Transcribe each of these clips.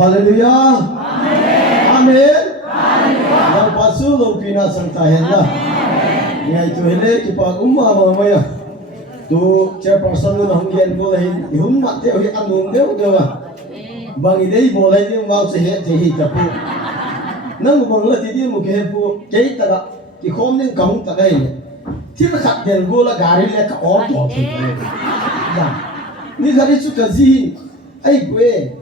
Hallelujah. Amen. Nang pasulong pinasantahin na. Ngay ito hili, kipag mamaya. Tu chairperson mo na hungyan ko lahin. Ihun mati o anong daw daw. Bang idey bolay yung mau sehe ka po. Nang bangla tidi mo kehe po. Chichaita ka. Ikom ning kahong tagay niya. Tina kat den gola gari le ka orto. Ni gari su kazihin. Ay gue.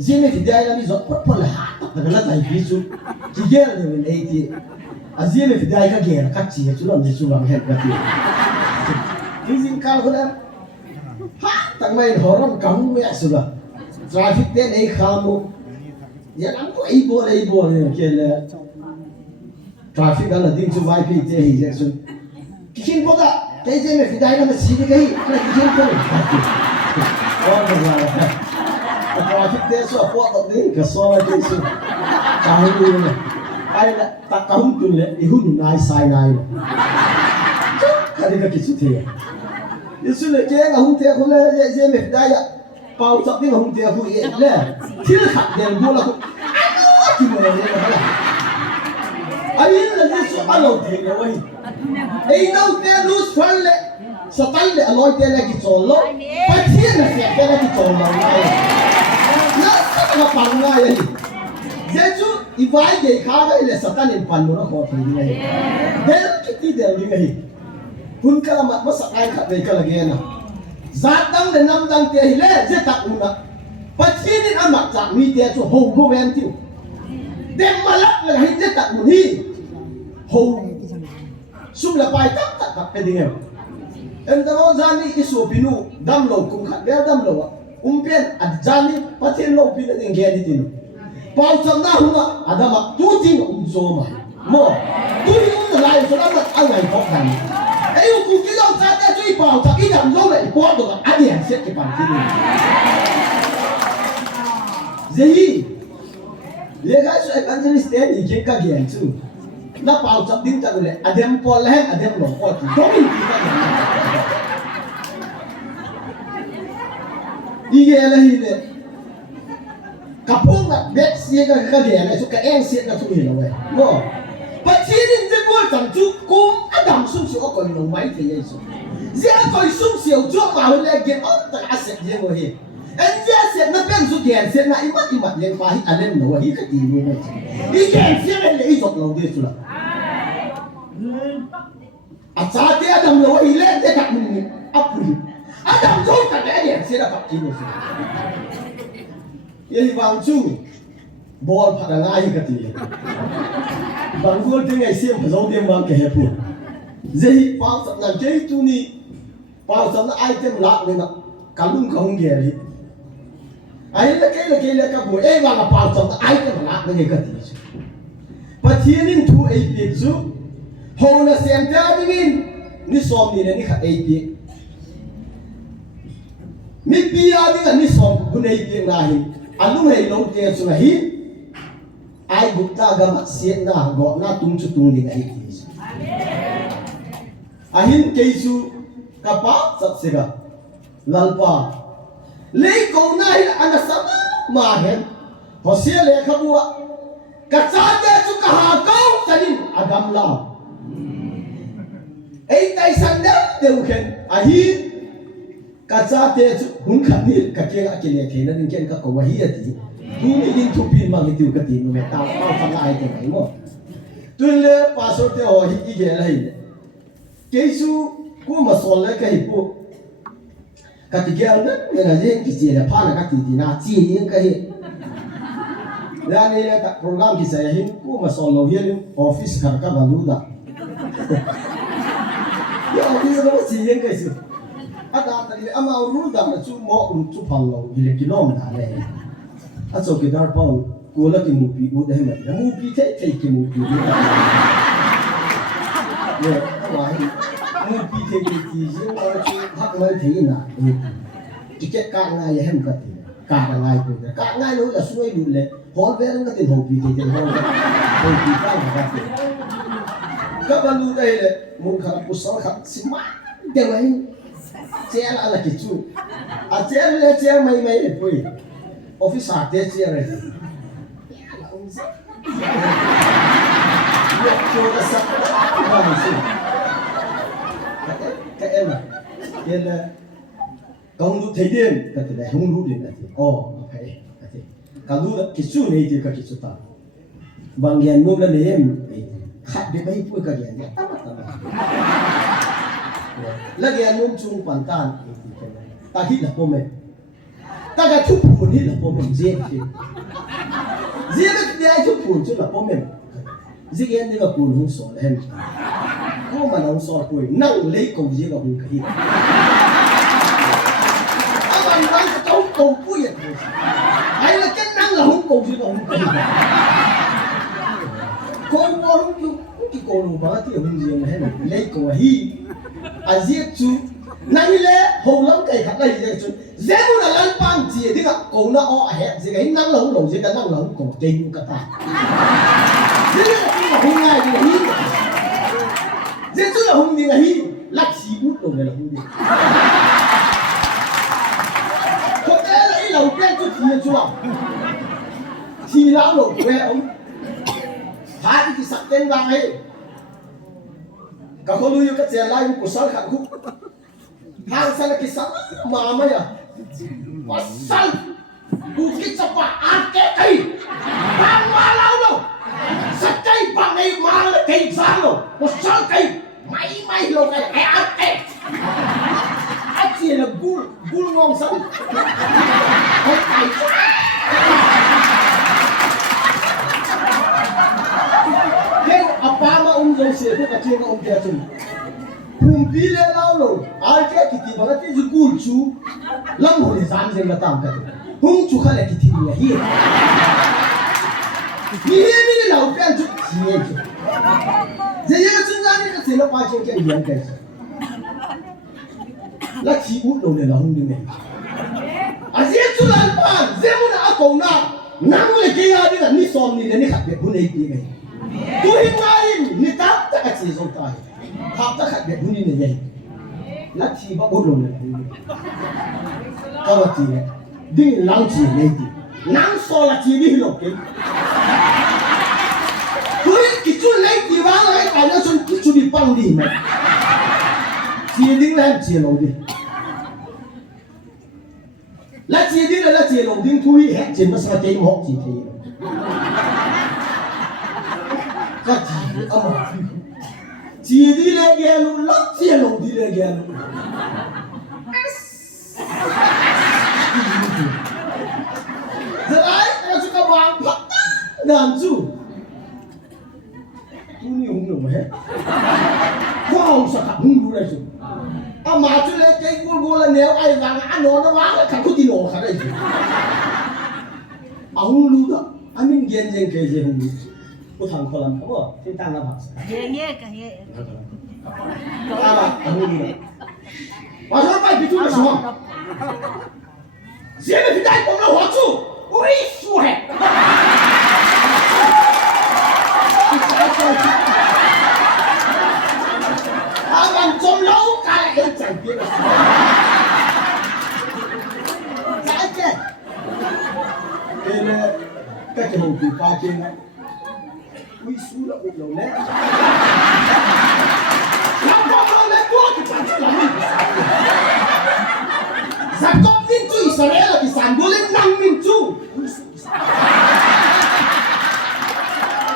Gmfdi ni zot pala hatak nagala tayo bisu kigel ni iti Gmfdi ka gera kachi chulam ni chulam het gati izin kal khoda ha tangmai horon kam me asula traffic ten ei khamu ya nam ko ei bol kele traffic ala din chu vai pi te hi jesu kikin boda te Gmfdi na ma si gai na kikin ko traffic te so po to ni ka so ma te su ka hu ni ai la ta ka hum tu le I hu nai sai nai ka de ka kisu te yesu le ke ga hum te ko le Gmfdi ya pau chap ni hum te ku ye le thil khat den bo la ku ti mo le la ai la yesu alo te le wai eina te lus fal le satal le aloi te le ki cholo Pathen na se te le ki cholo nai na pangai Jesu ivai ge khaga ile satan in pan no ko thei ni del kiti del ni ngai hun kala mat ma sakai kha dei kala ge na zatang le nam dang te hile je tak una Pathen in amak cha mi te chu ho go wen tiu dem malak le hin je tak mun hi ho sum la pai tak tak pe ding em dang zani isu binu dam lo kum khat be dam lo umpian adjani Pathen lo pin ding ge di tin pau cham na huma adama tu tin zo ma mo tu ni lai so na angai ko kan ai ku ki lo sa ta chui pau cha ki dam zo le po do a dian set ki pan ti ni zehi le ga so evangelist ni ke ka gen chu na pau cham ding ta le adem pol hen adem lo ko ti do ni ki ka Ige la hile kapung na bet sia ka dia na su ka en sia na tu ni la we no Pathen in de bol tam chu kum adam sum su ko no mai the yesu zia ko sum siu chu ma le gen on ta aset je mo hi en zia set na pen su gen set na imat len pa hi alen no hi ka ti ni na I gen sia le I zot lo de su la a cha te adam lo hi le de ka ni apu Adam zo ka le dia sia ka ti no su Ye bang chu bol pha nga hi ka ti bang gol te ngai sim zo dem bang ke he pu zehi pau sa na ke tu ni pau sa na item la ne na kalung ka hong ge ri ai le ka bu e wa pau sa na item la ne ka ti Pathen in thu ai pi chu ho na sem ta ding ni som ni ne ni kha ai pi mi pi a ding ni som ku nei pi na hi anu hei lo te su na hi ai gupta ga ma siet na go na tung chu tung ni ai ti ahin ke su ka pa sat se ga lalpa le ko na hi ana sama ma hen ho se le kha bua ka cha te chu ka ha ko sanin agam la ei tai san da de ken ahin ka cha te hun khat ni ka ke a ke le the na din ken ka ko wa hi ati tu ni din thu pin ma ni tu ka ti no me ta pa fa ai te mai mo tu le pastor te ho hi ki ge la hi ke su ku ma sol le ka hi pu ka ti ge na na je ki je la pa na ka ti ti na chi ni ka hi la ni le ta program ki sa hi ku ma sol lo hi office ka ka ba lu da ya office lo chi yen ka su ada tadi ama uru da chu mo chu phal lo ile kilom da le a so ki dar paul ko la ki mu pi u da ma da mu pi the ki mu pi ne wa hi mu pi the ki ji ma chu hak mai the na ticket ka nga ye hem ka ti ka ngai ko ka ngai lo la suai lu le hol ve nga tin ho pi the hol pi ka nga ka ba lu dai le mu kha pu sa kha sima de mai che la ki chu a che le che mai mai pui office test rồi cho ta sắp làm gì các em à nên là con lúc thấy đêm cái này không lúc đêm là gì phải cái lúc đó cái số này thì cái số ta bằng nghiền ngôn là em khát để bay vui cái nghiền này là nghiền ngôn chung quan tan ta hít là bom mình ta cái chụp phun hít là bom mình dễ cái ai chụp phun chứ là bom mình dễ cái này là phun không sỏi em không mà nó sỏi phun năng lấy cầu dễ là không cái bạn nói câu câu vui vậy hay là cái năng là không cầu dễ là không cái con không cái con nó bảo thì không dễ là lấy cầu hi dễ chú này lẽ hầu lắm cái khác này dễ chú dễ muốn là lan pan gì thì cả cầu nó hẹp dễ cái năng là không lẩu dễ cái năng là không cầu kinh cả ta dễ là không ngay thì hi dễ chú là không gì là hi là chỉ bút đồ này là không gì có cái là cái lẩu quen cho thì chú à thì lão lẩu quen ông hai cái sạch tên vàng ấy cả con nuôi cái trẻ lai của sao khẳng khúc hàng sao là cái sạch mà mày à quá saoกูคิดสปะอาเจ๊ไก่บางมาแล้วเนาะสักไก่บางไอ้มาเลยไก่สามเนาะกูสอนไก่ไม่ลงไอ้อาเจ๊อาเจ๊ละกูงงสักไอ้ไก่เฮ้ยอาป้ามาลงเสียพวกกระเทียมมาแกจุ่มภูมิปีเล่เล่าลงอาเจ๊กิติบังที่จะกูชูลำหัวที่สามเซนมาตามกันhung chu khala ki thini hi ni lau pian chu chi chu je ye chu nga ni ka se lo pa chen ke yan ke la chi u lo le la hung ni ne a je chu lan pan je mu na a ko na nang le ke ya ni som ni le ni khat be bu nei ti ngai tu hi ngai ni ta ta ka chi zo ta ha ta khat be bu ni ne ye la chi ba bu lo le ka wa ti ne đi lăng chỉ này thì nắng so là chỉ đi lộc cái cái chỗ này thì vào rồi cái nó chỗ đi băng đi mà chỉ đi làm chỉ lộc đi là chỉ đi là chỉ lộc đi thui hết chỉ mà sao cái mốc chỉ thế cái gì chỉ đi là cái lộc lộc chỉ lộc đi là cái giờ ấy ta chúng ta vàng phát đàn chú tu ni hung đâu mà hết wow sao cả hung đâu đây chú mà chú lấy cái gua là nếu ai vàng ăn nó vàng là cả có tin nó cả đây chú hung lu đó anh mình ghen ghen cái gì hung Pu Thanglensei đúng không? Thì tăng là bằng nghe cái gì hung lu đó và sao phải bị chú là sao dễ bị đại công là hóa chú ui su hẹp bằng trong lâu cái ấy chẳng biết là dã chết nên các cái hồn từ pha trên ui su là ục đầu nét làm con nó lên qua thì chẳng biết làm gì giặc con min chú Israel là cái sản bố lên năng min chú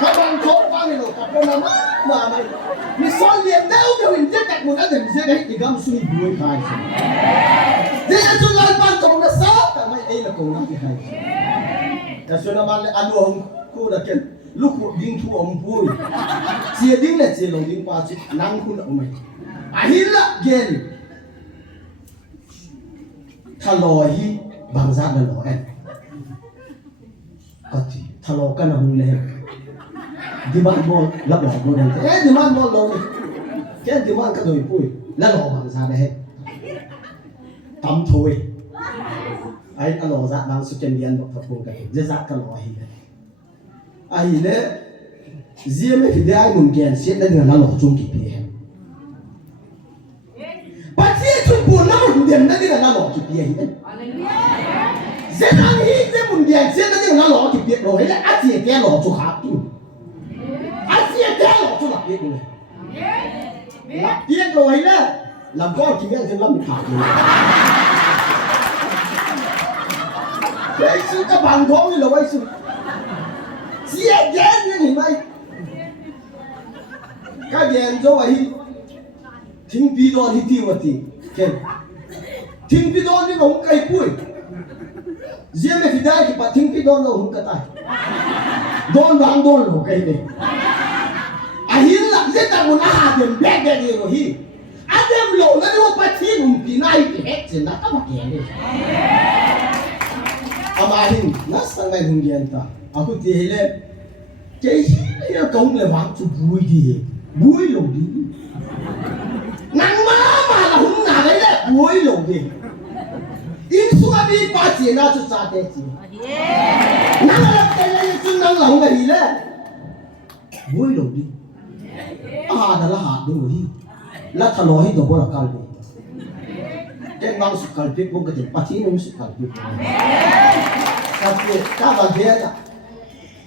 các bạn không qua này rồi các bạn mà mày mình son liền đâu cho mình chết cạnh một cái điểm gì đấy thì gam suy đuôi khai thế là chúng ta ban cộng là sao cả mày đây là cộng năm thứ hai là chúng ta ban là ăn uống cô là cái lúc một đinh thu ông vui chia đinh là chia lòng đinh qua chứ năng khu động mày hiến là ghen thà lòi hi bằng ra là lòi em có gì thà lòi cái nào hung lên đi bán bol lấp lại bol này thế đi bán bol lòi cái đi bán cái đồi bụi là lòi bằng ra đây tắm thôi ai ăn lòi ra bằng sự chân điên bọc thật bùn cái dễ ra cái lòi hi ai nè riêng mấy cái ai muốn ghen xét đến là lòi chung kịp đi bác sĩ chung buồn lắm một điểm đó là lò chụp gì ấy sẽ đang hi sẽ muốn điện sẽ nó nhưng nó lọ thì biệt rồi là ăn gì cái lọ cho khác tu ăn gì cái lọ cho đặc biệt rồi đặc biệt rồi là làm con chỉ biết làm khảo rồi cái sự các bạn thong như là vậy sự chia chén như thế này cái đèn cho vậy thinh pi đó thì tiêu vậy thì thinh pi đó thì không cây cuối Gmfdi thì Pathen pi đó nó không cái tay don vàng don lo cái này ahin là rất là muốn ăn điểm bé bé gì rồi hi ăn điểm lo nó đâu Pathen không pi này thì hết rồi nó các bạn kể đi amahin nó sang mai hung gian ta aku tiada cái gì công là vàng chụp vui đi vui luôn đi nang mà là hung nào đấy là vui luôn đi in xuống đi ba chỉ na chút sa thế chỉ nang là cái này chung nang lòng cái gì đấy vui luôn đi đó là hạt đúng rồi là thằng nói đó có là cal đi cái mang sụt cal biết cũng cái gì Pathen cũng sụt cal biết các bạn thấy à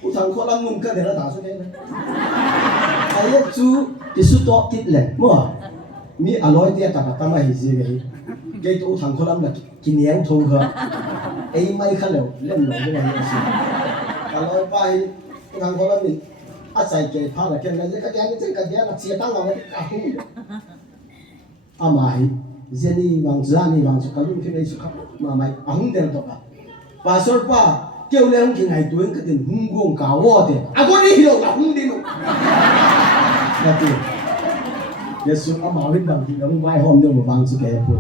Pu Thanglensei Houlimna cái này là đa số cái này saya chú cái số to tít lên mua mi aloi dia cả ta mà gì cái Pu Thanglensei Houlimna là kidng Thongkholun ấy mấy khăn lều lên lều cái này aloi bay Pu Thanglensei Houlimna asei cái phá là cái này cái là chia tăng vào cái không amai zeni wang su kalung cái này su khắp mà mày ăn đen đó và sau đó kêu lên cái ngày tuổi cái tiền hung buông cáo vô thì có đi đâu là hung đi đâu là tiền Yesu amau hin bang thì ông vai hôm đâu mà vang su kẻ phụ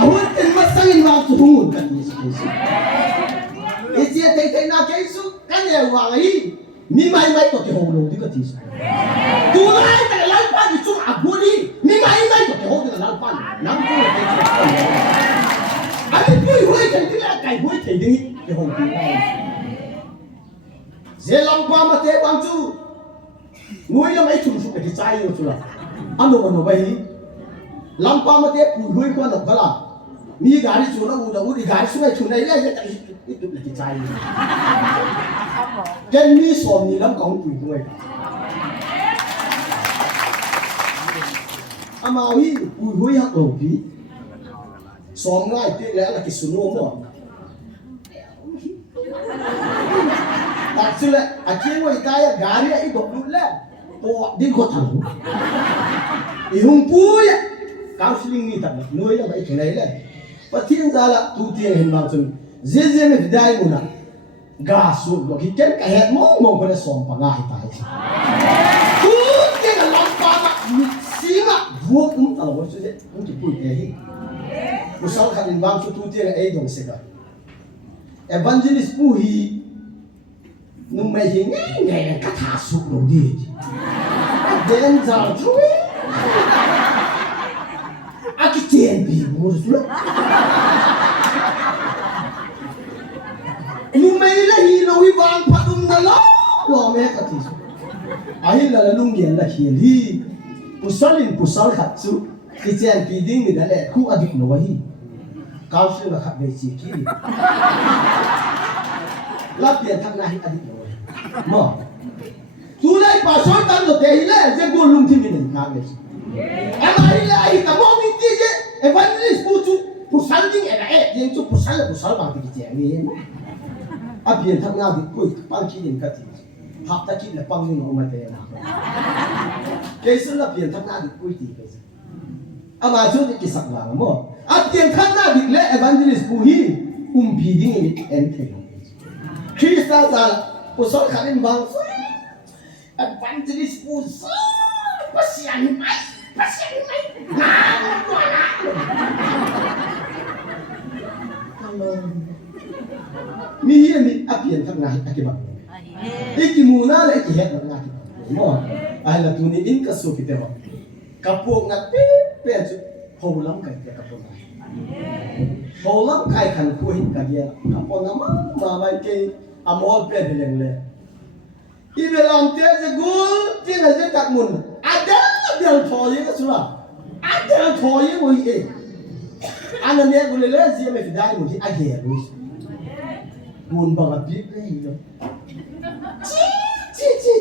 hung tiền mất sang in vang su hung cái gì Yesu cái gì thế nào cái Yesu cái này vang ấy mi mai tổ cái hồ lô thì cái gì tu lai cái lai pan thì chúng có đi mi mai tổ cái hồ thì lai pan nắm cái anh vui vui cái vui thì đi cái hồn kỳ này dễ làm qua mà thế bằng chú nuôi là mấy chủng cái chai rồi chú là ăn đồ nó vậy làm qua mà thế vui vui qua nó cái là mi gari chú là u đi gari chú này chú này là cái chai cái mi sòm ni làm công vui vui amau hi vui vui hắc đồ phí sòm ngay tiếc lẽ là cái sườn ôm đó Tại là anh người ta gari ấy độc luôn lẽ to đi có thằng hung pui cao sinh như thật nuôi là vậy chỗ này này và thiên gia là tu tiên hình bằng chân dễ mới đại muốn à gà xuống rồi cái cái hẹn mong mong cái sòng bằng ngay tại tu tiên là làm ba mà xí mà vua cũng tao nói chứ cũng chỉ bùi thế hi một số khán hình bằng tu tiên là ấy đồng sẽ cái evangelist Pu hi nung mai hi nghe cái thả sụp đầu đi đến giờ thôi cái tiền bị mua rồi nung mai là hi lâu hi vàng phát na lo mẹ cái gì ai là lung điện là hiền hi Pu sal khát su cái tiền kidng này là khu adik nói hi cao sư là khát về chỉ kia lắp tiền thằng này adik nói mà tu lại bà soi tan rồi thế là sẽ go lung thêm mình ngang đấy em ấy là ai ta mong đi chứ em vẫn đi Pu sal đi em ấy riêng chú Pu sal bằng cái gì em à biển thằng nào thì coi bằng kia đến cái gì học ta kia là bằng như nó mà thế nào cái sự là biển thằng nào thì coi gì cái gì mà chú cái sắc là mà à biển thằng nào thì lẽ evangelist Pu hi phi đi em thấy khi sao ra Pu sal khá lên bằng evangelist Pu sal pasian mai mi hiền mi áp hiền thằng này cái bậc cái muna là cái hết bậc này mà ai là tu ni in cái số cái đó kapok ngắt pe chu hầu lắm cái kapok này hầu lắm cái khăn khui cái gì kapok nama mà bài cái amol pe beleng le ibelam te je gul te na je tak mun ada del thoye cái số là ada thoye ngồi anh em gule le Gmfdi một cái age rồi buồn bằng là biết đấy rồi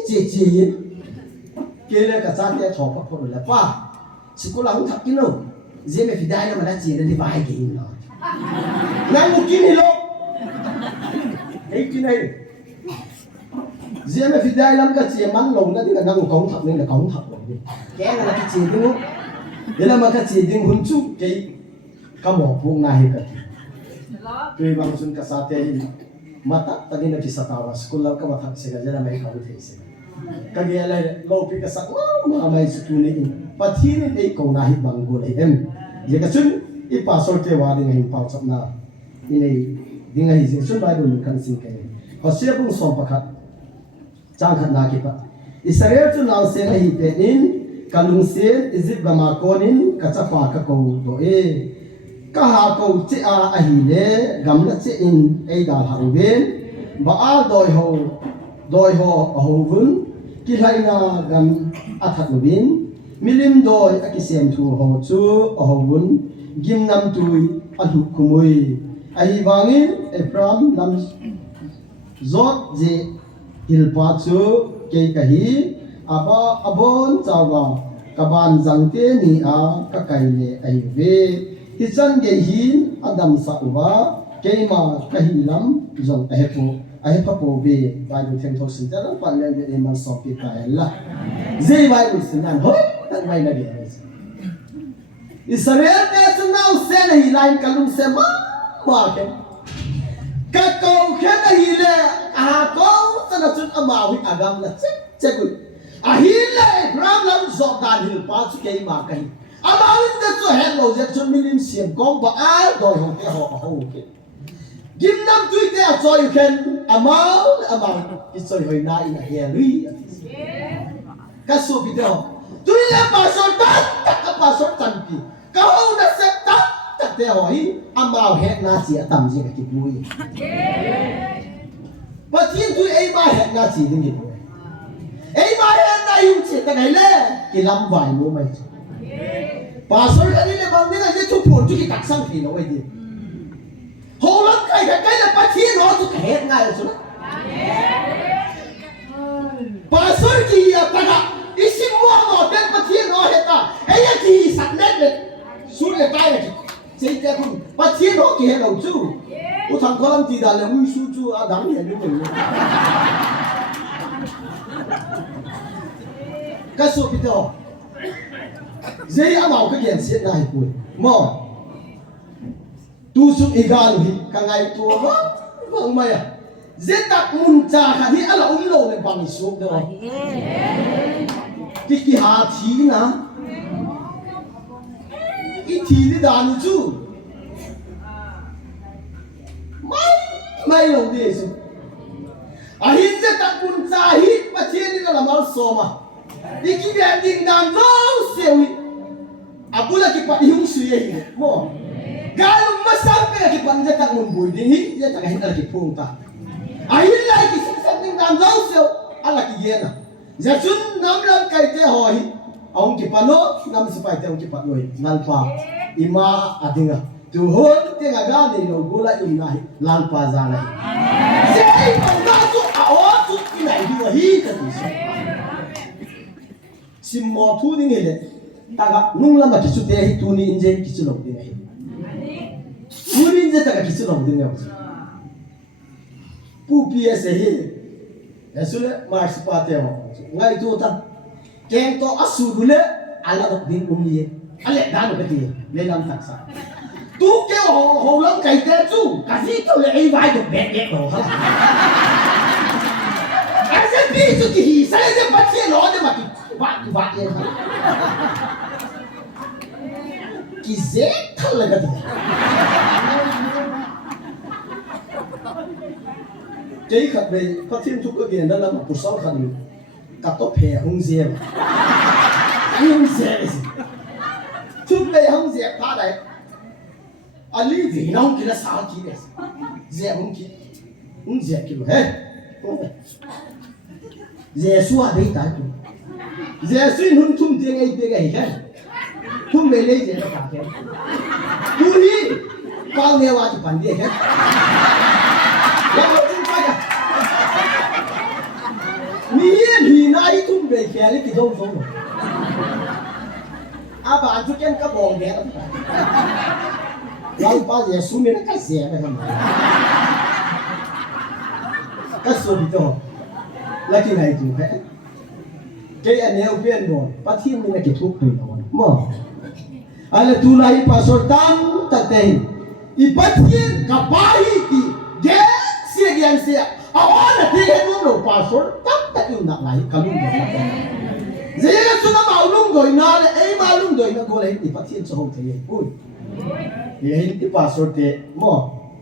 chị kia là cả cha kia thọ phát rồi là qua sự cố lắng thật kín đâu Gmfdi nó mà đã chỉ đến đi vài cái nó ngay một kín hello ấy kín này Gmfdi lắm cái chỉ mắn lồng đó thì là năng cống thật nên là cống thật rồi cái là cái chỉ đúng không đấy là mà cái chỉ đúng hôn chút cái mỏ buông này cái tuy bằng sun cái sao thế mata tadi nak kisah tahu sekolah kau matak segaja dah mereka kau thei se kagi alai lo pi ka sak ma mai sutuni Pathen ei ko na hi bangul Hehem je ka sun I pastor ke wa ding hin pau chapna inei ding ai je sun bible kan sin ke ko se bung som pakhat changkhat na ki pa Israel chu naw se hi pe in kalung se Egypt bama konin ka chapa ka ko do ka ha ko che a hi le gam na che in ei da hang ben ba a doi ho ho vun kilah gam athat no bin milim doi akisem thu ho chu ho vun gim nam tui alu kumui ai wangin Abraham nam zot je hilpa chu ke ka hi aba abon chawa kaban jangte ni a ka kai le ai ve Hizan gehin Adam sa'uwa keima kahilam zong ahepo be Bible thengtho sintara palan de emal sopi kaela zai Bible sinan ho tan mai na ge Israel te sunau se nahi lain kalum se ma ke ka ko khe nahi le a ko sana chun amawi agam la che ku ahile Abraham lam zodan hil pa chu keima kahi Amawin da so hello je chun milim siam kong ba al doi ho te ho ke gim nam tui te a choi khen amaw ki choi hoi na ina he lui ka so bi do tui le pa so ta ka pa so chan pi ka ho na se ta te ho hi amaw he na chi tam ji ka ki pui Pathen tui ei ma he na chi ding ki pui ei ma he na yum chi ta ngai le ki lam vai mo mai Pastor kan ini bang ni aja tu pun tu kita sang kiri loh ini. Holang kai la Pathen ho tu kahet ngai tu. Pastor ki ya pada isi mua ho dan Pathen ho heta. Ayah ki saknet le. Sur le kai le. Jadi dia pun Pathen ho ki he lo tu. Pu Thongkholun tidak le ui su tu adam ni ada ni. Kasut itu. Zai amau ke gen siat nai pun mo tu suk igal hi kangai tu ma bang maya zetak mun cha kha hi ala lo le bang isuk do ki ha thi na I thi ni da ni chu mai lo de su a hin zetak mun cha hi Pathen ni la mal so ma iki be ding nam lo sewi Abula ki pat yung suye hi mo galung masam pe ki pat ja tak mun bui ding hi ja tak hin ki phung ta ai lai ki sim ding nam lo se ala ki yena ja chun nam lam kai te ho hi ong ki pano nam sipai te ong ki pat loi nal pa ima adinga tu hon te ga ga ni lo gola imna hi lal pa za la se ai ong da tu a o tu ki nai hi ka tu sim mo thu ding hele taga nung lama kisu te hi tuni inje kisu lok ding hi tuni inje taga kisu lok ding ya pu ps hi esule mars pate ho ngai tu ta keng to asu dule ala dok ding umye ale danu kati le lam taksa tu ke ho lam kai te chu kasi to le ai vai do bet get ho ha ase bi chu ki hi sai de patse lo de ma ki wa ye ha Kizek talaga din. Jay khat be Pathen thuk again na ma pusal khan katop he hung zia. Hung zia is. Thuk be hung zia pa dai. Ali Vilnao kila sa ki es. Zia hung ki. Hung zia ki he. Zia su a dei ta tu. Zia su hun thum tiang ai be ga hi hai. Tum về lấy gì nó cả thế, tu đi, con nghe qua chụp ảnh đi hết, này kia lấy cái dâu rồi bà chú kén các bò ghé lắm lang bao giờ xuống miếng cái gì vậy không cái số bị to là cái này chú hết cái anh em quen rồi bắt thiên mình là cái thuốc rồi mà anh là tu lại pastor tam ta tên i bắt thiên cả ba hi ghé xia là thiên hết luôn rồi pastor tam ta yêu nặng lại cả luôn rồi giờ chúng ta bảo luôn rồi na là ấy mà luôn rồi na cô lấy thì phát hiện cho hậu thế ui thì hiện thì pastor thế mà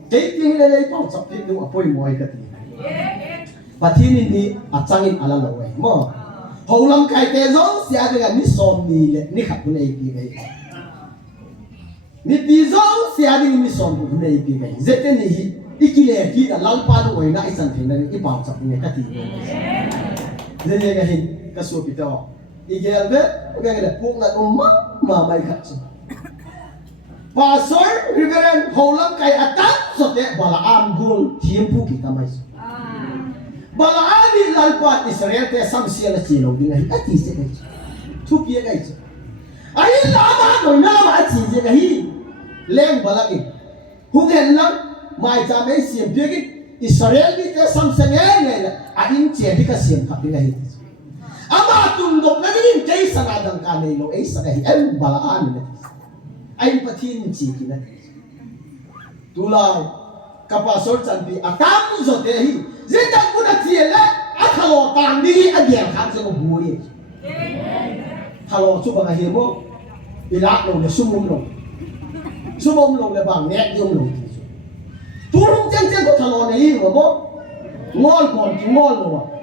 cái tiếng này lấy bảo sắp đến đúng ở phơi mồi cái gì phát hiện đi achang in ala lâu ấy mà hậu lâm cái thế giống sẽ được ni som ni lệ ni khắp này cái này ni tí giống sẽ được ni som cái này cái này giờ thế này ikilah ki là lang pa luôn rồi na isan thế này cái bảo sắp này cái gì giờ này cái hiện cái số bị to igel be cái là buông lại mà mày khát chứ pastor reverend Houlimna cái attack so thế bà là am goal thiêm phu kita mai bà là am đi lalpat Israel thế sam sia là chỉ lâu đi ngay cái gì thế thu kia cái chứ ấy là mà rồi na mà chỉ gì cái lên bà là cái hung hèn lắm mai cha mấy xiêm kia cái Israel đi thế sam sia nghe là anh chỉ đi cái xiêm khắp đi ngay ama tundok na din kay sa nadang kanelo ay sa kahi ay balaan na ay pathin chi kina tulay kapasor chanpi atam zote hi zeta kuna tiela akhalo tang di agyan kham sa buhi khalo chu bang hi mo ilak lo le sumum lo le bang net yum lo turung chen chen ko khalo nei mo ngol lo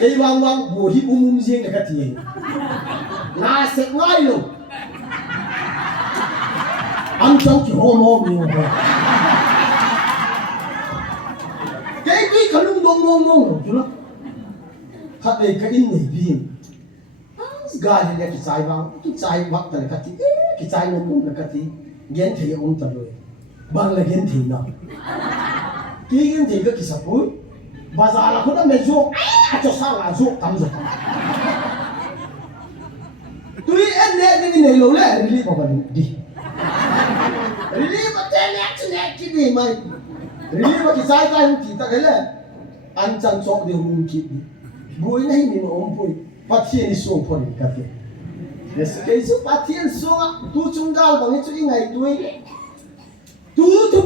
cái vang buổi hi riêng là cái gì là sẽ ngay luôn ăn trong chỉ hôm nhiều rồi cái lung đông chứ nó thật đấy cái in này phim gà thì cái chai vang là cái gì cái chai nông là cái gì gen thì ông ta rồi bằng là gen thì nào cái gen thì cái sập bụi bazar là không có mấy ruộng cho sao là ruộng tắm rồi tuy anh này lâu lẹ đi vào phần đi mà tên nhát cái gì mày mà cái sai tay không chỉ ta cái là anh chẳng chọn điều không kịp buổi này mình ôm buổi phát hiện đi xuống phần cà phê để cái số phát hiện xuống tu chung gal bằng cái chuyện ngày tu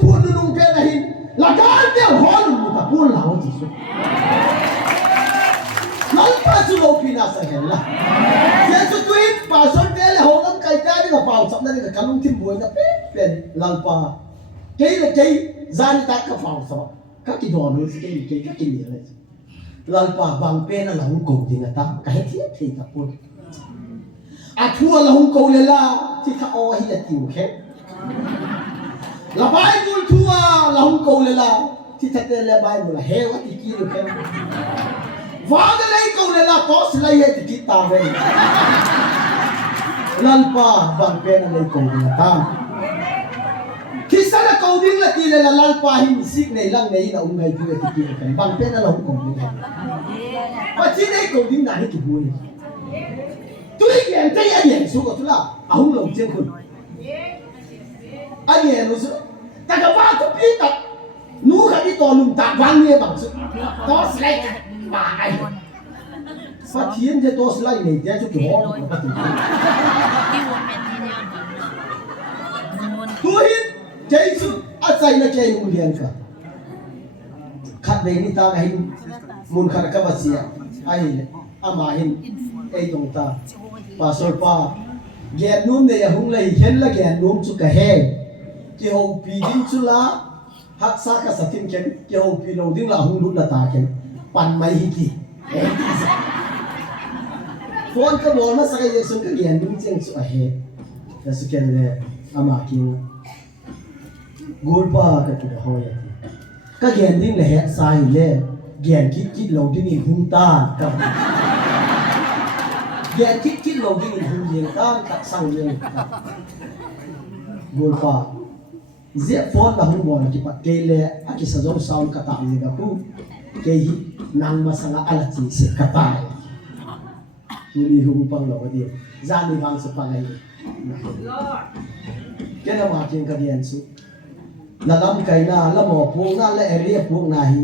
phụ nữ nông cái này là cái điều họ luôn mà buồn lòng chỉ số nói pas chú lâu pina sa hẹn là giờ chú tweet bảo số thế là họ lắm cái đi mà bảo sắp đến là cắm thêm buổi nó bên lần pa cái là cái gian ta cái phòng sao các cái đồ nữa cái gì này lần pa bằng pen là không cùng thì người ta cái thiết thì ta buồn thua là không cầu là thì ta oi là tiêu hết là bài buồn thua là không cầu là thì thật là bài buồn là heo thì kia được không vàng cái lấy cầu là có sự lấy thì kita về lần pa vàng pen là lấy cầu là ta khi sao là cầu điên là tiền là lần pa hình xích này lăng này là ông ngày kia thì kia cái vàng pen là không cầu điên và chỉ lấy cầu điên là cái kiểu vui tôi hiện thấy anh hiện số của tôi là không lòng trên khuôn anh hiện nó số ta cả ba tôi biết tập nú cái đi to lùng tạc vang nghe bằng sự đó slide mà ai phát hiện ra to slide này thế cho kiểu họ tôi chạy sự asei là chạy một liền cả khát về đi ta cái muốn khát cái bát xia ai ama hin ai dong ta pastor pa gen num ne hung lai hen la gen num chu ka he ki ho pi din chu la hak sa ka satin ken ki ho pi lo ding la hung lut la ta ken pan mai hi ki phone ka bol ma sa ka yesun ka gen num cheng chu a he ta su ken le ama ki gol pa ka tu ho ya ka gen ding le he sai le gen kit lo ding in hung ta ka gen kit lo ding in hung yen ta tak sang yen gol pa zia phone la hung bol ki pat ke le a ki sa zo sound ka ta ni ga pu ke hi nang ma sanga ala chi se ka ta tuli hu pang lo di zani wang se palai ke na ma king ka dian su na lam kai na la mo pu na la area pu na hi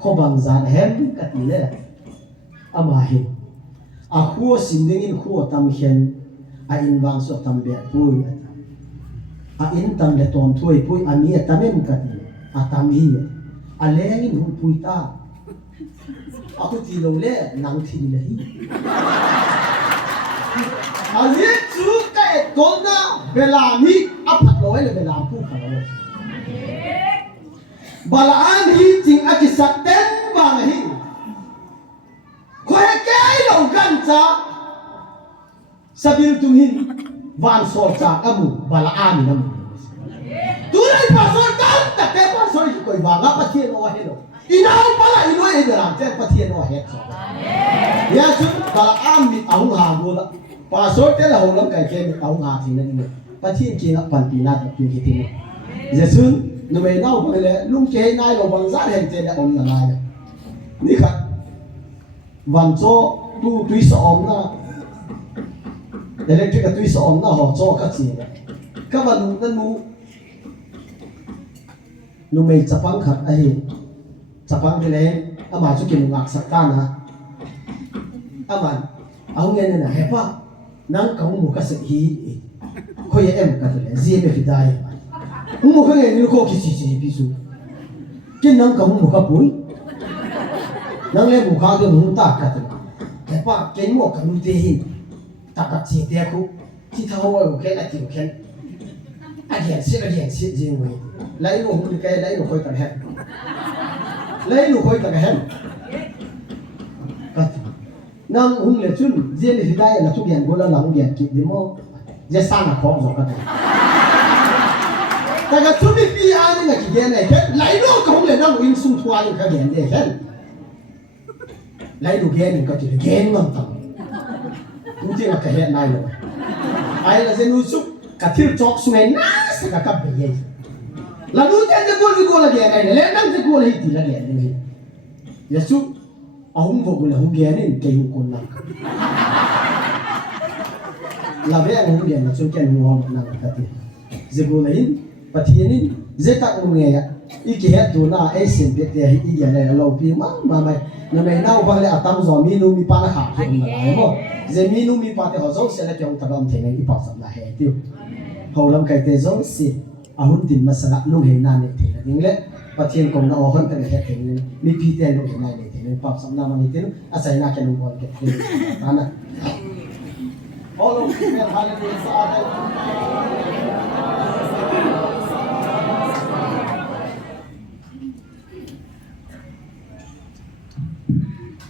kho bang zan hem ka ti le ama hi a khu sim ding in khu tam hen a in wang so tam be pu a in tam le tom thui pu ani tamem ka ti a tam hi a leng in hu pu ta aku ti lo le nang thi le hi a li chu ka e ton na bela mi a phat lo le bela pu ka lo bala an hi ching a ki sak ten ba na hi khoi ke lo gan cha sabil tum hin van so cha amu bala an nam tu lai pa so tan ta ke pa so ri koi ba ga pathen o he lo inau pala inoi e ram chen pathen o he so ya chu bala an mi au ha go la pa so te la ho lam kai ke mi au ha thi na ni pathen ki na pan pi na pi ki ti yesu no me nau pa le lung ke nai lo bang za hen te da on na lai ni kha van cho tu tui so om na electric a tui so om na ho cho ka chi da ka van na nu me chapang khat a hi chapang de le ama chu kin ngak sak ta na ama au nge na he pa nang ka mu ka se hi ko ye em ka le Gmfdi mu ka nge ni ko ki chi chi bi su kin nang ka mu ka pui nang le mu ka de mu ta ka te he pa ken mo ka mu te hi ta ka chi te ku ti tha ho o ke la ti o ken again sit jing we lai no hu ke lai no khoi ta he lai no khoi ta he ka nang hung le chun Gmfdi la chu gen go la lang gen ki de mo je sa na kho zo ka ta ta ka chu bi pi a ni na ki gen nei ke lai no ka hung le nang in sung thua ni ka gen de he lai no gen ni ka ti gen ngam ta tu ti ka he nai lo ai la je nu su ka thil chok sungai na sa ka kap be ye la nu te de go la gen nei le nang te go la hi ti la gen ni yesu ahum vo la hu gen ni ke hu kon na la ve ang hu gen na chu ken hu hom na ka ti je go la hin pathen ni je tak nu nge ya I ki het tu na e sim pe te hi ya le lo pi ma mai na me nau ba le atam zo mi nu mi pa na kha ki na la mo je mi nu mi pa te ho zo se la kyong ta gam the ngai I pa sa na he ti ho lam kai te zo si ahun tin ma sa lu he na ne the na ding le pathen kom na o hon ta he the ni mi pi te lu he na ne the ni pa sa na ma ni te asai na ke lu bol ke ta na all of you hallelujah sa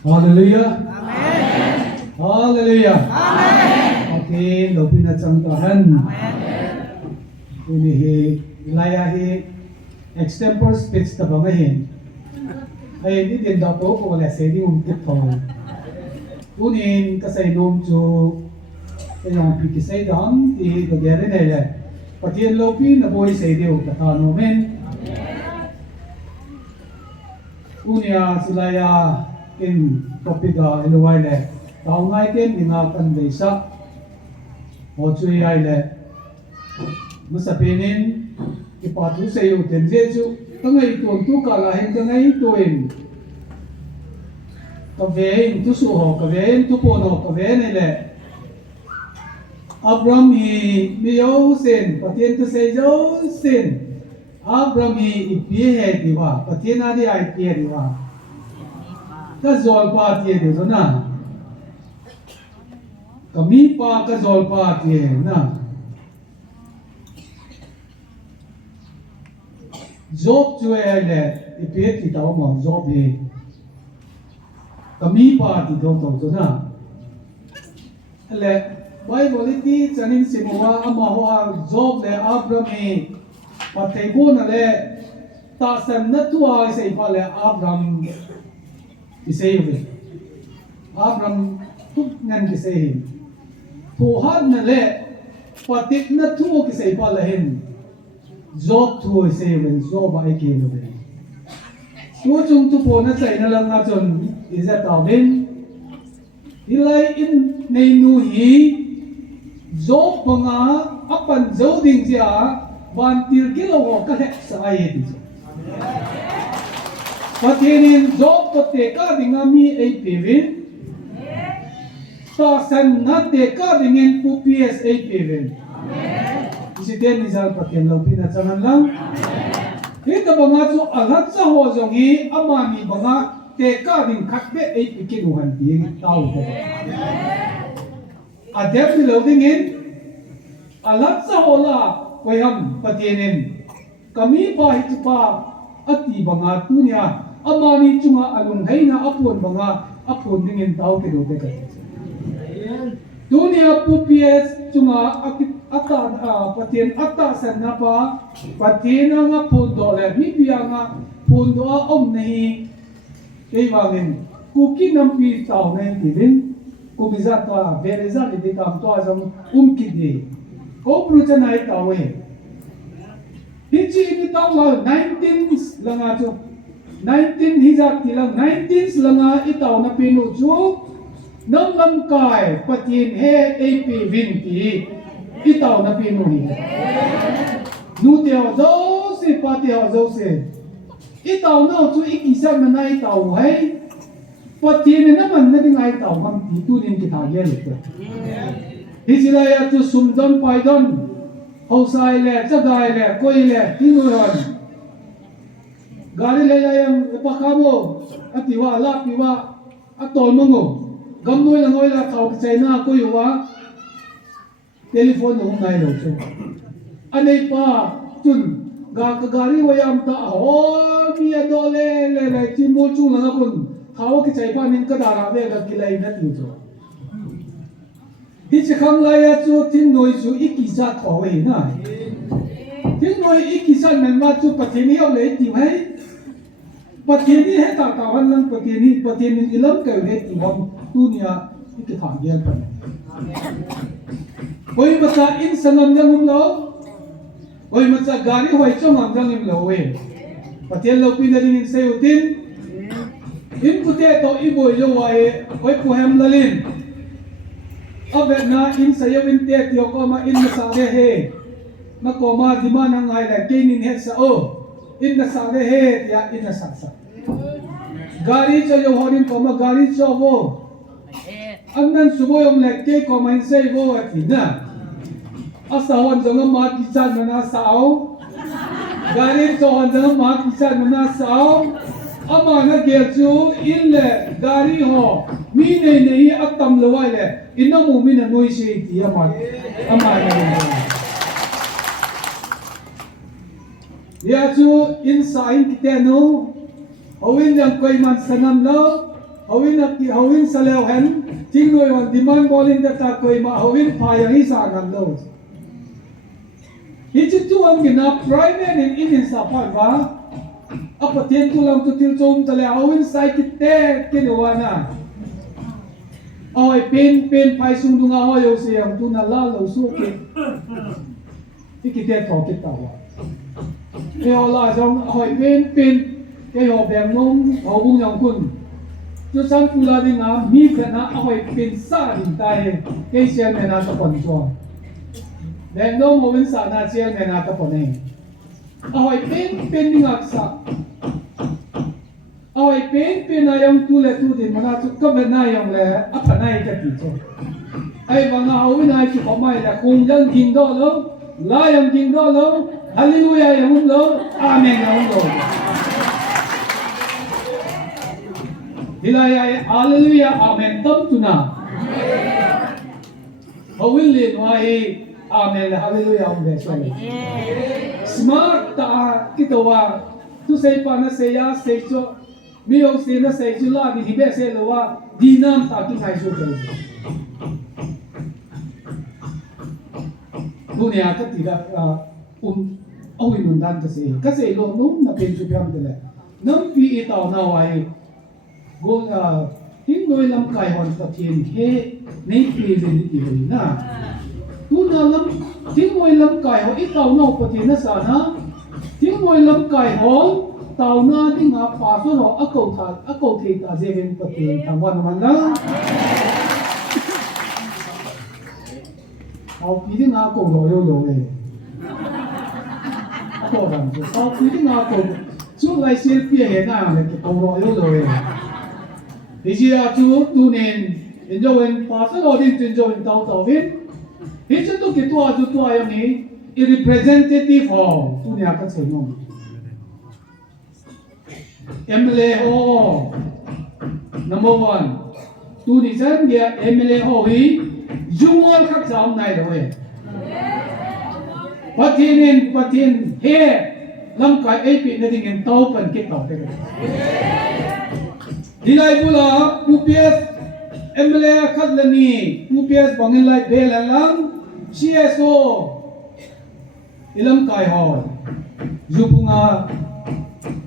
Hallelujah. Amen. Hallelujah. Amen. Okay, lopin na Chomkhat. Ini hi ilaya hi extempore speech ta bamahin. Ay ni din daw po wala sa di umtip po. Unin kasay dom chu yung pikisay dam I gagere nila. Pathen lopin na boy sa di katano men. Unia silaya in topiga iluway le tao ngay ken ingakan desa o chui ay le masapinin ipatu sa iyo ten jesu tangay tuon tu kalahin tangay tuin kavein tu suho kavein tu pono kavein ile Abram hi miyo sin pathen tu sa iyo sin Abram hi ipihe diwa pathen adi ay ipihe diwa ka zol pa tie de na kami pa ka zol pa tie na job chue le ipe ti taw mo job he kami pa ti do to na le bible ti chanin simwa ama ho job le abrami patego na le ta san na tua sei pa le abram isei we Abram tuk ngan kisei Tuhan na le patik na tu kisei palahin Job tu isei we Job ay kilo we tu chung tu po na say na lang na chon isa tawin hilai in nei nu hi zo panga apan zo ding sia ban tir kilo ka he sai ti Pathen zo pote ka dingami ei pevin ta san na te ka dingen pu ps ei pevin Isiden nizal Pathen lo pina changan lang Hita banga zo alat sa ho zongi amani banga te ka ding khakbe ei pikinuhan ti tau ko Adep ni lo dingin alat sa hola koyam Pathenin kami pa hitipa ati banga tunya amani chunga alung heina apon banga apon dingin tau ke do te ka Dunia pupies chunga ata Pathen ata sanna pa Pathen nga pondo le bibia nga pondo a om nei ei wangin kuki nampi tau nei tidin kubiza ta bereza le de tam to azam kidng ko brucha nai tau e hichi ni tau la 19 langa chu 19 hizat tilang 19 langa itau na pinu chu nang lamkai Pathen he AP vinti itau na pinu hi nu teo zo se pateo zo se itau no chu ikisan na nai tau hai Pathen na man na ding ai tau ham ti tu nin ki tha ye le hi silaya chu sumdon paidon hausai le chagai le koi le tinuan gari le yang pakamo atiwa la piwa atol mongo gamnoi la ngoi la thau chaina ko yuwa telephone no ngai lo chu anei pa chun ga gari wayam ta ho mi adole le le chimbo chu la kun thau ki chai pa nin ka dara ve ga kilai na tu chu hi che khang la ya chu tin noi chu ikisa tho we na tin noi ikisa men ma chu Pathen yo le ti mai Pathen ni he ta wan lang Pathen ni ilam ka le ti hom dunia itu thangel pan koi macha in sanam jangum lo koi macha gari hoi chongam jangim lo we Pathen lo pinarin in seutin in pute to iboy yo wae koi puhem lalin Avah na in sayawin te tio ko ma in masare he na ko ma dimana ngai la kenin he sa o in nasare he ya in nasasa gari cho yo horin ko ma gari cho wo Andan suboyom lekke komain sei wo atina asahon janga ma kichan mana sao gari sohon janga ma kichan mana sao ama na gelchu ille gari ho mi nei atam lawai le inamu mina noi sei ti ama na ya chu in sain kiteno howin jang koi man sanam lo howin saleo hen ting noi wan demand bowling da ta koi ma howin phaya hi sa gan lo hi chu tu ang gina private in sa pa ba Pathen tu lam tu til chom tale howin sai kitte ke dowana oi pen phai sung dunga ho yo se ang tu na la lo su ke kitte to ke ta wa ke ho la jong hoi pen ke ho beng nom ho bung yang kun cho sang pula đi na mi phải na hỏi pin sa đi tai cái xe này na tập quần cho để nó một bên sa na xe này na tập quần này hỏi pin đi ngạc sa hỏi pin na yang tu le tu đi mà na tu cấp bên na yang le áp phần này cái gì cho ai bằng na hỏi na chỉ có mai là cùng dân kinh đó lâu la yang kinh đó lâu hallelujah yang hùng lâu amen yang hùng lâu Hilai hallelujah amen tam tuna howin le noi amen hallelujah amen smart ta kitowa tu sei pa na sei ya sei cho mi ong sei na sei chu la di be se lo wa di nam ta ki khai so kai dunia ka ti da oi nun dan ka sei lo num na pen chu pyam de le nam pi e ta na wai go tin noi lam kai hon Pathen he nei pi le ni ti na tu na lam tin noi lam kai ho i tau no Pathen na sa na tin noi lam kai ho tau na ding a pa so ro a ko the ta je gen Pathen thang wan man na Hào kidng à cổ rồi yêu rồi cổ bằng hào kidng à cổ chú lại xếp phía hệ nào là cổ rồi yêu rồi thì chỉ là chú tu nên in cho mình phát sinh ở trên cho mình tàu tàu viên thì chúng tôi cái tua yang này representative ho tu nhà các sinh nông MLA ho number one tu đi dân địa MLA ho hi dung khắc giáo này rồi Pathen he lâm cái ấy bị nó thì nghe tàu phần kết tàu thế đi lại pula UPS MLA khát lên ni UPS bangin lại bê là lắm CSO ilam kai ho zupunga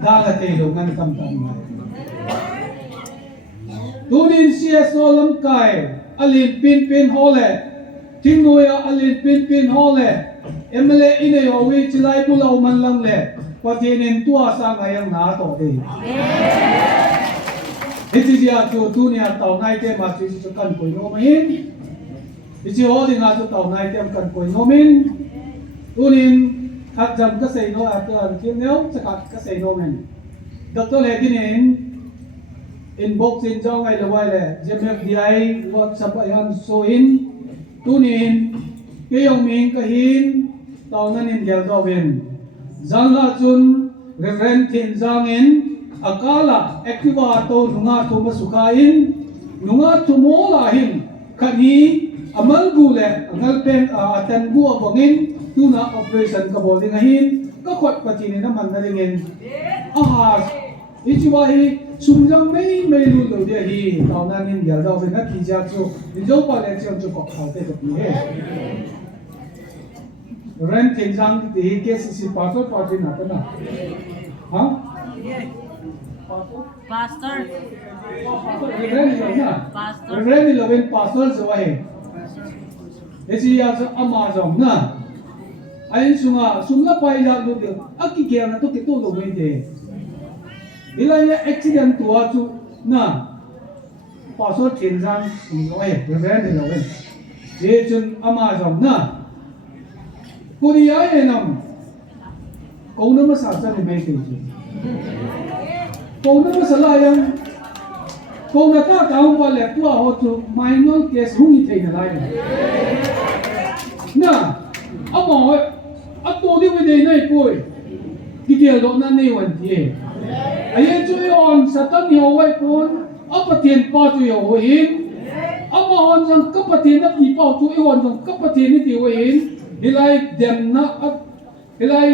dala te lo ngan kam tam mai tunin CSO lam kai alin pin ho le tingnoya alin pin ho le MLA ine ho wi chilai pula man lang le Pathen tua sa ngayang na to de Iti dia tu ni tàu nai te ma chu chu kan koi no min iti ho di nga chu tàu nai te kan koi no min tunin khat jam ka sei no atan kim neu chakat ka sei no men doctor le din inbox in jong ai lawai le Gmfdi WhatsApp ayan so in tunin ke yong min ka hin tàu nan in gel do wen zangla chun reverend thin jangin akala ektiwa to nunga to masukain nunga to molahin kani amal gule angal pen atan bu abangin tuna operation ka boling ahin ka khot patini na man na ringin ahas ichiwahi sumjang mai lu lo dia hi tawna nin gyal daw na tija chu injo pa le chu ko khaute ka pi he ren thinjang ti ke si pastor Pathen na ta ha Pastor. Reverend Lovin Pastor Zawai. Esi ya ama jom na. Ayin sumla pai ya lu de. Aki kya na to kito lo mai de. Ilaya accident tua chu na. Pastor Thinjang Zawai Reverend Lovin. Ye chun ama jom na. Kuriya ye nam. Kau nama saja ni mai te. Kau na masalayan kau na ka kaum pale tua ho tu minor case hungi thei na lai na amo ato di we dei nai poi kidel do na nei wan tie ayen chu on satan yo wai pon apathen pa chu yo hin amo on jang kapathen na pi pa chu on jang kapathen ni ti we hin hilai dem na hilai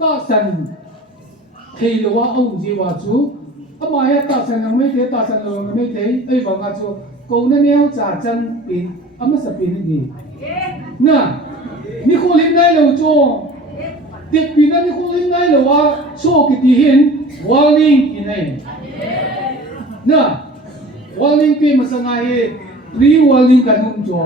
ta san thì là ông gìว่าchú ông mà hết ta sang mấy thế ta sang rồi mấy thế ấy vào ngã chú câu nó neo trả chân pin ông mới sập pin gì nè ni khu linh này là chú tiệp pin ni khu linh này làว่าsố cái gì hiện warning cái này nè warning pin mà sang ngày pre warning cái nông chú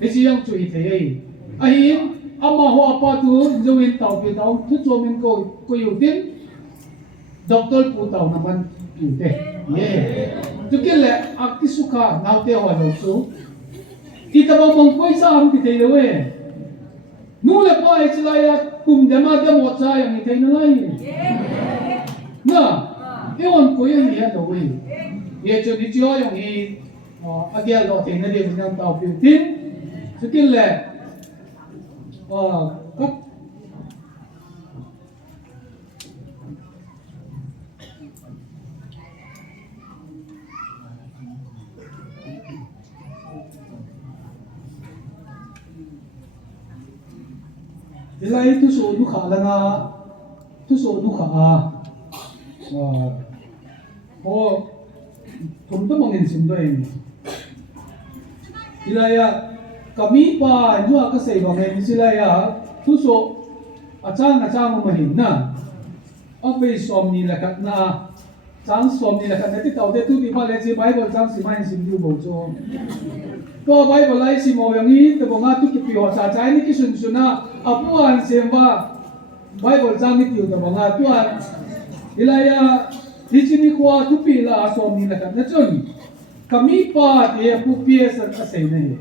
cái gì ông chú ý thế ấy ông mà hoa pa chú join tàu pin tàu chú cho mình coi yêu tiếng Doctor Pu naman ite. Ye. Tukile akisuka naute ho no ita ba mong paisa am kitay lewe. Nule pa islaya kum dama damo cha yang itay na lai. Na. Ewan ko yan ya do we. Ye chu di chu yung i agel do tin na di ng tao tin. Tukile ilai tu so nu kha langa tu so nu kha ho thum to mangin sim do en ilai ya kami pa ju ka sei ba men silai ya tu so achang ma hin na ape som ni la kat na chang som ni la kat na ti tau de tu ti pa le chi bible chang si mai sim ju bo cho ko bible lai si mo yang ni te bonga tu ki pi ho sa chai ni ki sun suna apuan semba bible chang ni tiu te bonga tu an ilaya hichini kwa tu pi la som ni la kat na chon kami pa te pu ps asei nei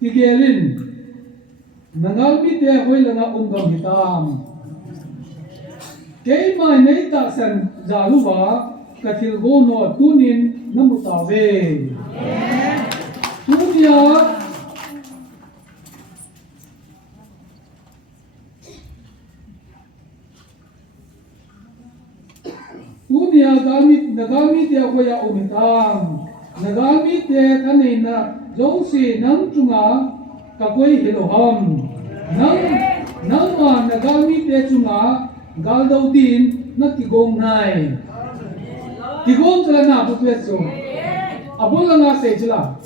tigelin nangal mi te hoi langa umgam hitam ke mai nei ta san zaluwa kathil go no tunin namutawe tunia nagami te akoya umitang nagami te kanina josi nang chunga kakoi hiloham nang ma nagami te chunga galdau din na kigong nai kigong tala na putweso abola nga say chila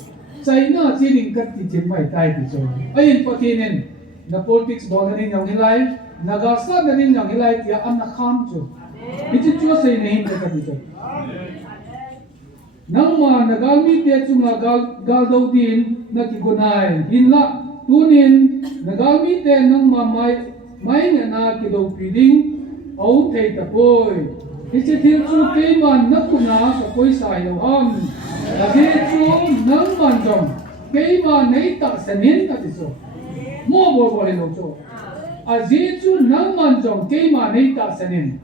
China chining kat ti chimai tai ti so ayin patinen na politics bonanin yang hilai nagasa nanin yang hilai ti anakham chu Itu cuma saya nahin dekat itu. Nangma nagami te cuma galdau din nakigunay. Hinla tunin nagami te nangma may na kidaw kidng au tay tapoy. Itu tilcu kayman nakuna kapoy sayawam. Lagi itu nangman jom kayman naita sanin katiso. Mo boleh loco. Azizu nangman jom kayman naita sanin.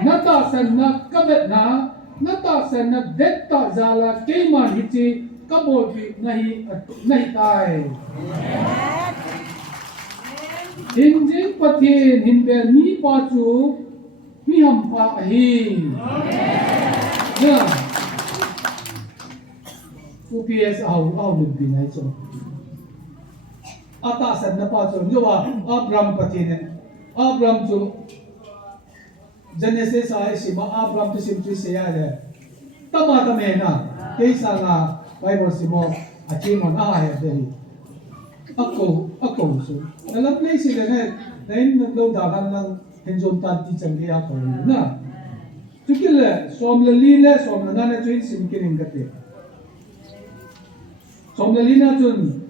Nata san na kabet na nata san na detta zala kaiman hiti kabobi nahi tai hinjin pathen hinbel mi pachu mi hampa ahi na UPS au bin ai so ata san na pachu jowa abram pathen abram chu Genesis ay si Abraham to simple siya de. Tama na. Kaysa nga Bible si mo achimon ay dali. Ako so. Alam play sila na nagdaw dagan lang henjon tanti changi ako na. Tukile somlalina somnana chuin simkining gate. Somlalina chun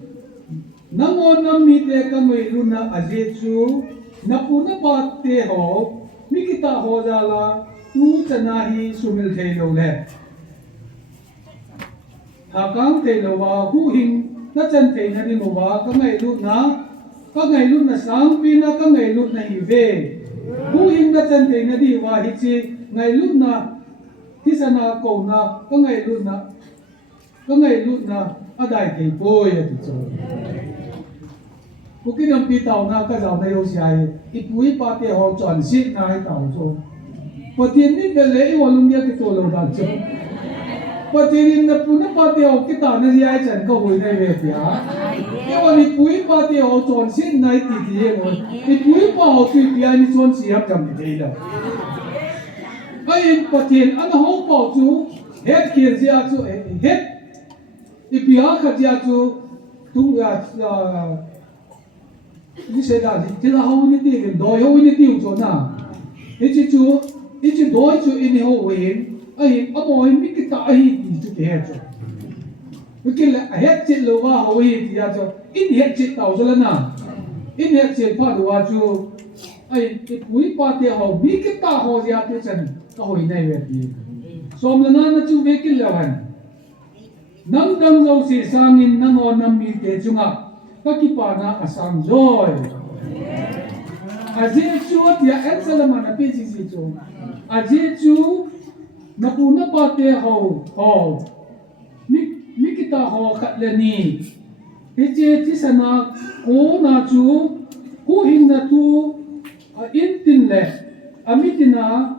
namo namite kamay luna ajechu napuna pate ho Mikita ho jala tu chanahi sumil thelo le hakang thelo wa hu hing na chan theina ni mowa ka ngai lu na sang pi na ka ngai lu na hi ve hu hing na chan theina di wa hi chi ngai lu na hisana ko na ka ngai lu na adai ke poi ati cho Kukinam pitaw na kazaw na yo siya ipui pati ho chon sit na itaw so patin ni gale walumya kitolo da cho patin na puna pati ho kita na siya chan ko hui na ve pya yo ipui pati ho chon sit na ti ti mo ipui pa ho ti pya ni chon siya kam ti da ai patin an ho pa chu het kir sia chu het ipia kha sia chu tunga Ini saya dah, kita hawa ni tiga, doi hawa ni tiga tu na. Itu doi tu ini hawa wen, ahi amoy mi kita ahi itu kaya tu. Mungkin ahet cit luwa hawa ini dia tu, ini het cit tahu je na. Ini het cit pada luwa tu, ahi ipui pati hawa mi kita hawa dia tu cen, hawa ini berdi. Somlana na tu vekil lawan. Nang dang jauh si sangin nang onam mi te chunga. Pakipana asam joy. Ajechu dia ensalama na pesi situ. Ajechu napuna pate ho. Mikita ho katleni. Heje tisana ko na chu ko hing na tu intin le. Amitina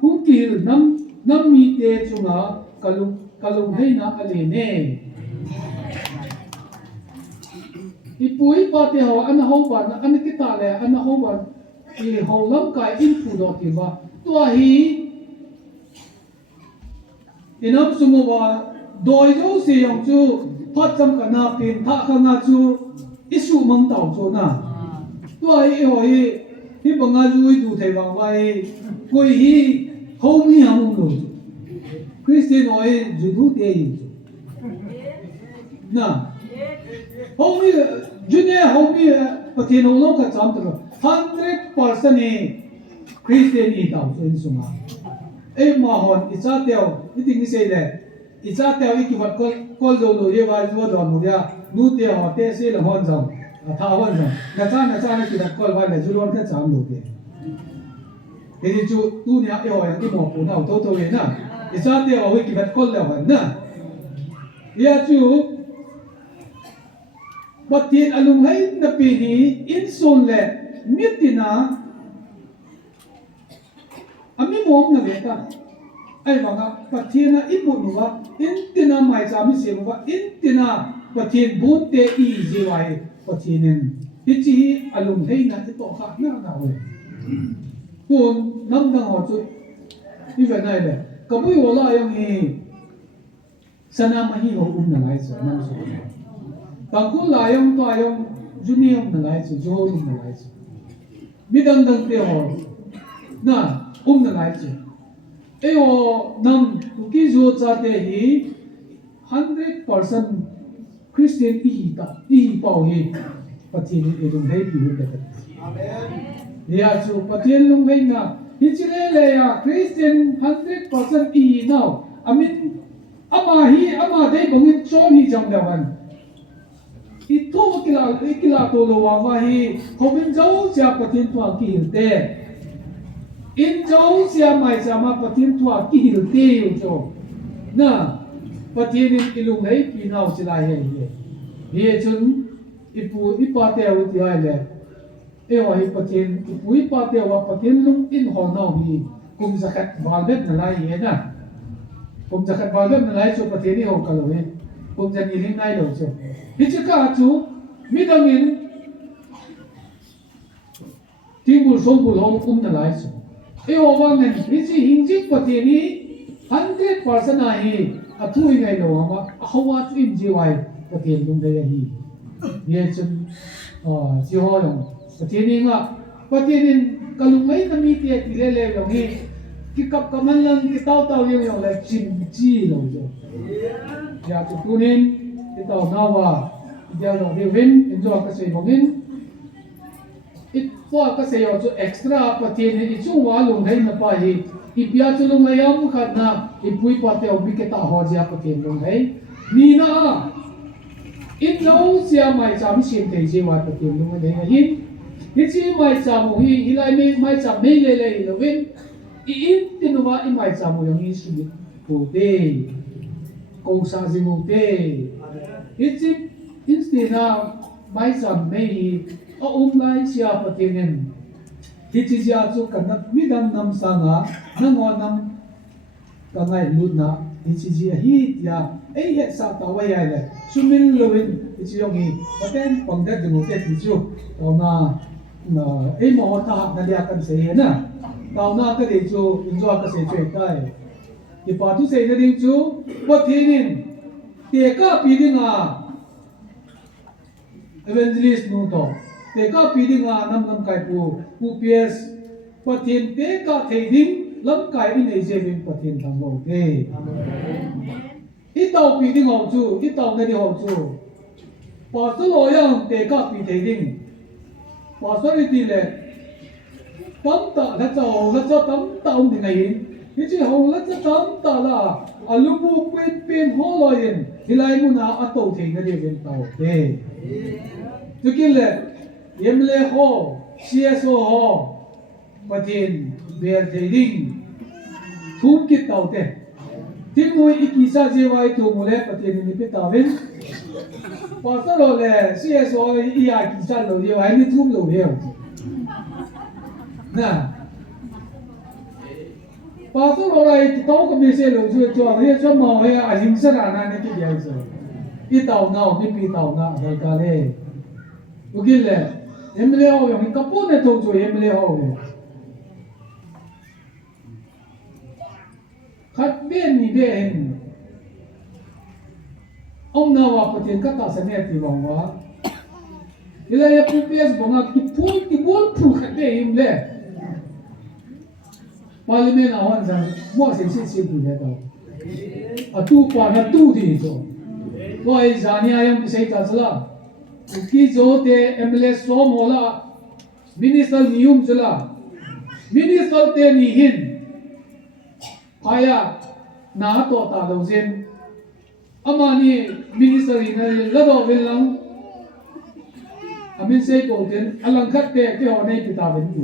hukil nam mi te chunga kalung hei na alene. Ipui pati ho ana ho ba na ana kita le ana ho ba I ho lam kai in pu do ti ba tua hi inam sumo ba doi jo si yang chu phat cham ka na pin tha kha nga chu isu mang tau chu na tua hi ho hi banga ju du thai wang ba hi koi hi ho mi ham no Christian oi ju du te yi na ho mi Junior hobi Pathen lo ka cham to 100% Christian I tau so in suma e ma hon I cha teo I ting ni sei le Isa teo iki wat kol zo lo ye wa zo don mu ya nu te ho te se la hon zong tha hon zong na cha na ki dat kol wa le zu lon ka cham lo te ke ju tu nya e ho ya ki mo pu na to ye na isa teo wi ki dat kol le wa na ya chu Pathen alung hai na pi hi in son le mitina ami mom na ve ta ai wanga Pathen na ibu nuwa intina mai cha mi se wa intina Pathen bun te I je wai Pathen hi alung hai na to kha na we kun nam na ho chu I ve nai le ka bui wala yang hi sana mahi ho na lai sa nam so Thongkholun layong to ayong junior na lai chu jo na lai chu midang dang te ho na na lai chu e o nam ki jo cha te hi 100% Christian I pau hi Pathen e dong hei pi te amen ya chu Pathen lung hei na hi chile le ya Christian 100% I now amin ama dei bongin chom hi jam lawan Ito kilah to lo wa hi komin jau sia Pathen tua ki te in jau sia mai sama Pathen tua ki te yo cho na Pathen in ilung hei pi nau chila he chun ipa te u ti ai le e wa hi Pathen ipa te wa Pathen lung in ho nau hi kum zakat balbet na lai he na kum zakat balbet na lai cho Pathen ni ho ka lo he kum jan ni nai lo cho Hichika chu midangin timbul sombul hong na lai chu e owangen hichi hingjik Pathen ni 100% hi athui ngai lo ma hawa chu im ji wai Pathen lung de hi ye chun ji ho yong Pathen ni nga Pathen in kalung mai na mi te ti le lo hi ki kap kaman lang ki tau yong la chim ji lo jo ya chu tunin ito nawa dia lo win enjoy ka sei bongin it po ka sei yo chu extra Pathen I chu wa lung dai na pa hi I pia chu lung layam khat na I pui pa te obi ke ta ho ja Pathen lung dai ni na in lo sia mai cham sim te je wa Pathen lung dai hi chi mai cham hi hilai me mai cham me le lo win I in tinwa I mai cham yo ni su ko te ko sa jimu te Ichi instina mai sam mei o lai sia Pathen Ichi sia chu kanat midam nam sanga nango nam kangai lutna ichi sia hi ya ei het sa ta wa ya le sumin lovin ichi yongi Pathen pangda jemu te ti chu na ei mo ta na dia kan se na na ka de chu enjoy ka se chwe kai ki pa tu se na ding chu Pathen te ka pi evangelist nu to te ka pi nam kai pu ps Pathen te ka theding lam kai in ei je bin Pathen thang lo te I tau pi ho chu I tau na di ho chu pa so lo yang te ka pi theding pa so ri ti le tam ta la cha tam ta ni ngai hi chi ho la cha tam ta la alubu pen ho lo yin hilai mu na ato the na de ben tau te tukile yemle ho cso ho Pathen ber theding thum ki tau te timui ikisa je wai tu mule Pathen ni pe ta ven pa sa lo le cso ia kisa lo je wai ni thum lo he na pa so lo lai ki tau ka me se lo ju cho he cho ma he a hing sa na ne ki ya so I tau na ni pi tau na dal ka le ukile emle ho yo ka po ne to jo emle ho he khat ben ni ben om na wa Pathen ka ta sa ne ti wang wa ila ya pu pes bonga ki bol pu khat be im le Parliament awan sang mo sen si pu le to atu pa na tu di so wai zania yang sei ta sala ki zo te MLA so mola minister nium sala minister te ni hin paya na to ta lo zen amani ministry na lado vilnao amin sei ko ten alang khat te ke ho nei pita ben tu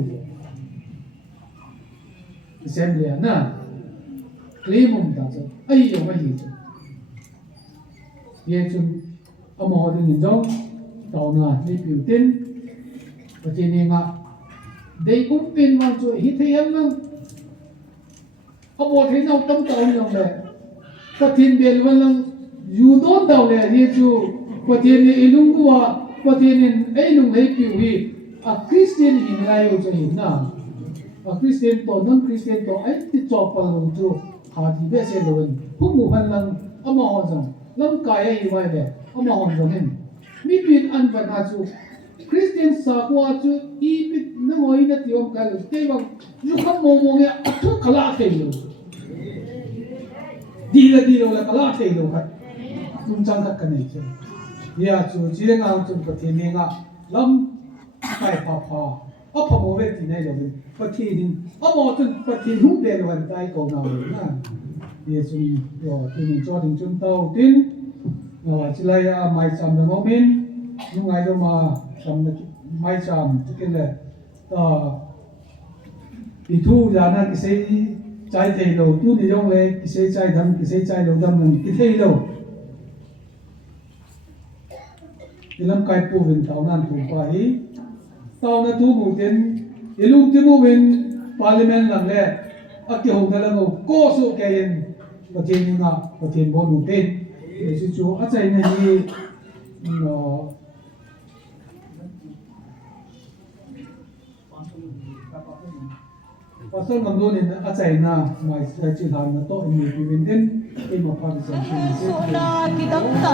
assembly na klimum ta cho ai yo mai hi ye chun amo ding jong tao na ni piu tin và chỉ nên ngạ đây cũng pin vào chỗ hít thấy em không ông bộ thấy nào tâm tao nhau này Pathen bel walang yudon daw le Yesu Pathen ni ilung kuwa Pathen ay ilung lay piu hi a Christian hinlayo cho hin na a Christian to non Christian to ay ti chopal lo cho ha di be se lo hung mu han lang ama hon jang lam kaya hi wai le ama hon jang hin mi pin an van ha chu Christian sa kwa chu i bit na ngoi na tiom ka lo te bang yu kham mo mo ya thu khala te lo đi là là cái lá thề đâu hết, chúng chẳng thật cái này chứ, giờ chú chỉ là ngang chúng có thể nghe ngạ, lắm phải phá phá mồ về thì này rồi, Pathen mồ chúng Pathen hút đèn rồi tay cầu nào rồi na, giờ chúng rồi chúng cho đến chúng tàu tin, rồi chỉ là mai chăm là ngô min, nhưng ngày đó mà chăm mai chăm tức là đi thu ra na cái gì chai thầy lâu tu đi trong lệ cái xe chai lâu đâm mình cái thầy lâu thì làm cái phụ viên tàu nan thủ phải tàu na tu một tiền thì lúc tu một viên parliament làm lệ ở cái hôm đó là một cố sự cái yên và tiền như nào và tiền bốn một tên để chú chú ở đây này nó Pasal ngamdo ni achai na mai chi han na to ni bin din ke ma pa sa Kidng ta